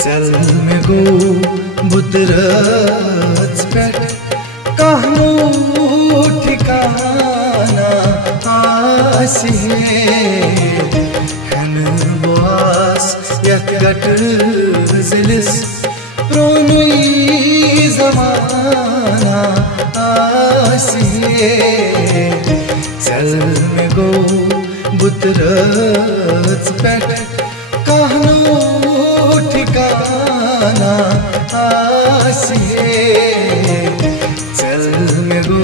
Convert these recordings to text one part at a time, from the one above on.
चल में गो बुतरत पेट कहनो ठिकाना आसी हन बास यत गट जिलिस प्रोनुई जमाना आसी चल में गो बुतरत पेट कहनो ठिकाना आसी चल में गो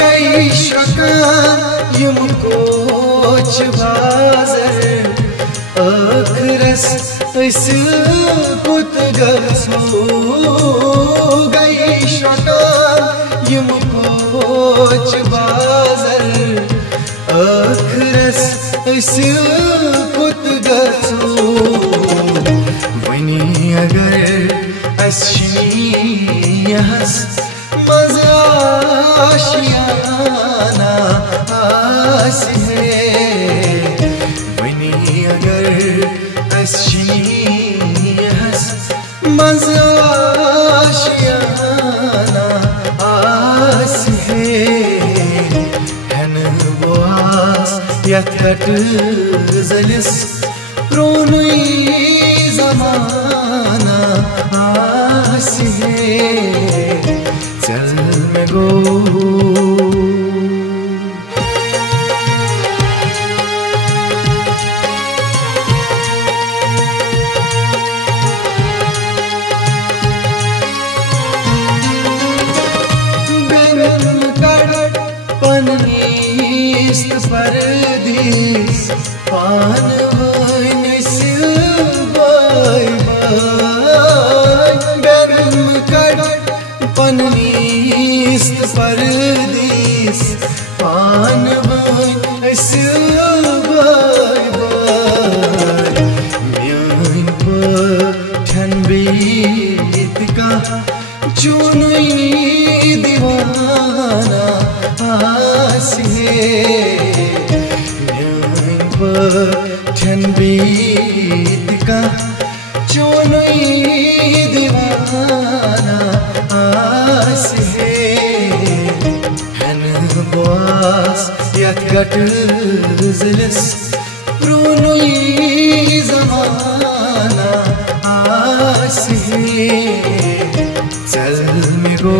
गई शकान यम कोच बाज़र अखरस कुत गसो गई शकान यम कोच बाज़र अखरस कुत गसो वनी अगर अश्नियस मज़ाशियाना आसी वनी अगर अश्नियस मज़ाशियाना आसी हन बास यत गट जिलिस प्रोनुई ज़माना आसी चल में गो पनीस्त परदीस पान वनसिल बाय बाय गरम कड़ पनीस्त परदीस पान वनसिल बाय बाय म्यान पठन बीत का चुनुई दीवाना आसी पठन बीत का चुनुई दीवाना आसी हन बास यत गट जिलिस प्रोनुई ज़माना आसी चल में गो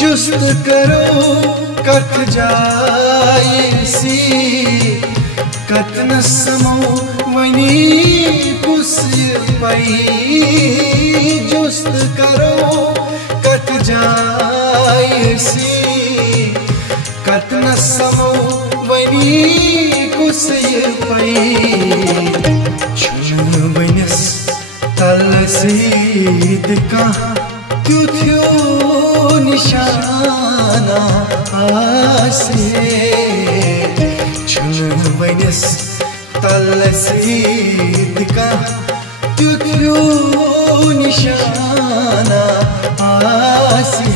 जुस्त करो कत जाए सी कत न समो वनी कुस पई जुस्त करो कत जाए सी कत न समो वनी कुस पई छुन वनस तल सीद का त्युथ्यो निशाना आसी छुन वनस तल सीद का त्युथ्यो निशाना आसी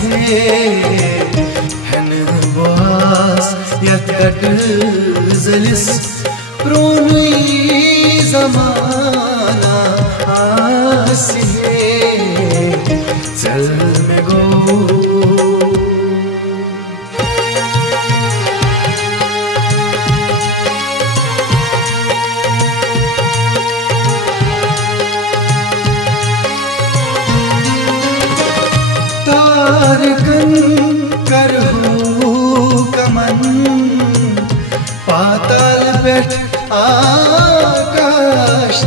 हन बास यत गट जिलिस प्रोनुई ज़माना आसी चल में गो तारकन करहो कमन पाताल बैठ आकाश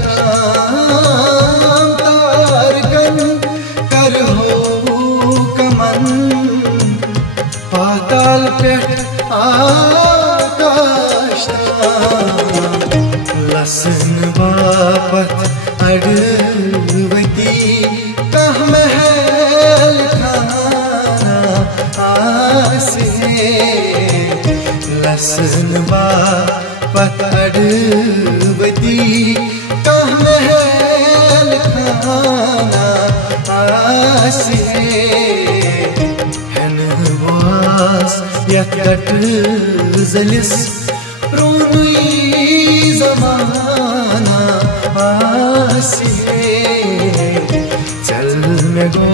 तारकन करहो कमन पाताल बैठ आकाश लसन बापत अड़वती कह में है लसन बा पतड़वती कह महल खाना आसे हन वास यकट जलिस रोनुई जमाना आसे चल में गो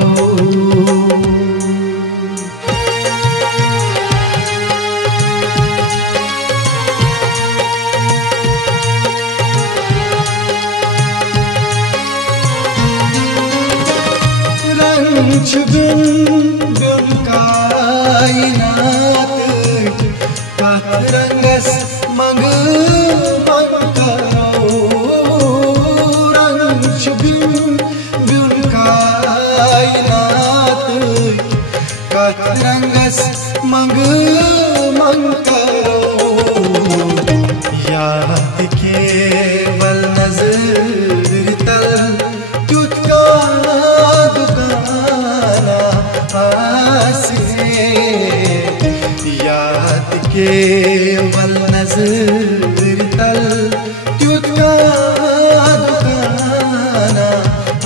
बिन बिन कायनात कत रंगस मंग मंग करो रंग बिन बिन कायनात कत रंगस मंग मंग करो याद केवल नजर तल तुझका याद केवल नजर तल तुझका दुकाना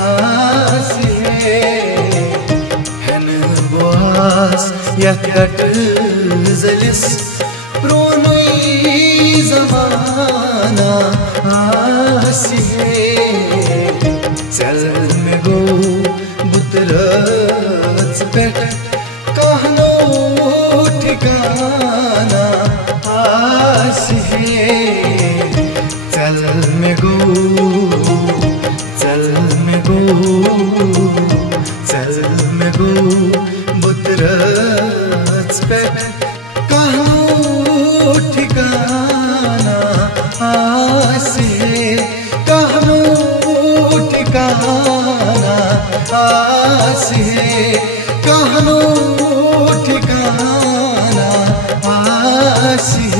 आसे हन वास यकट जलिस रोनुई जमाना आसे चल में गो बुतरच पेट कहनो ठिकाना आसे चल में गो चल में गो चल में गो बुतरच पेट कहनो ठिकाना आसे कहनो ठिकाना आसे कहनो ठिकाना आसे।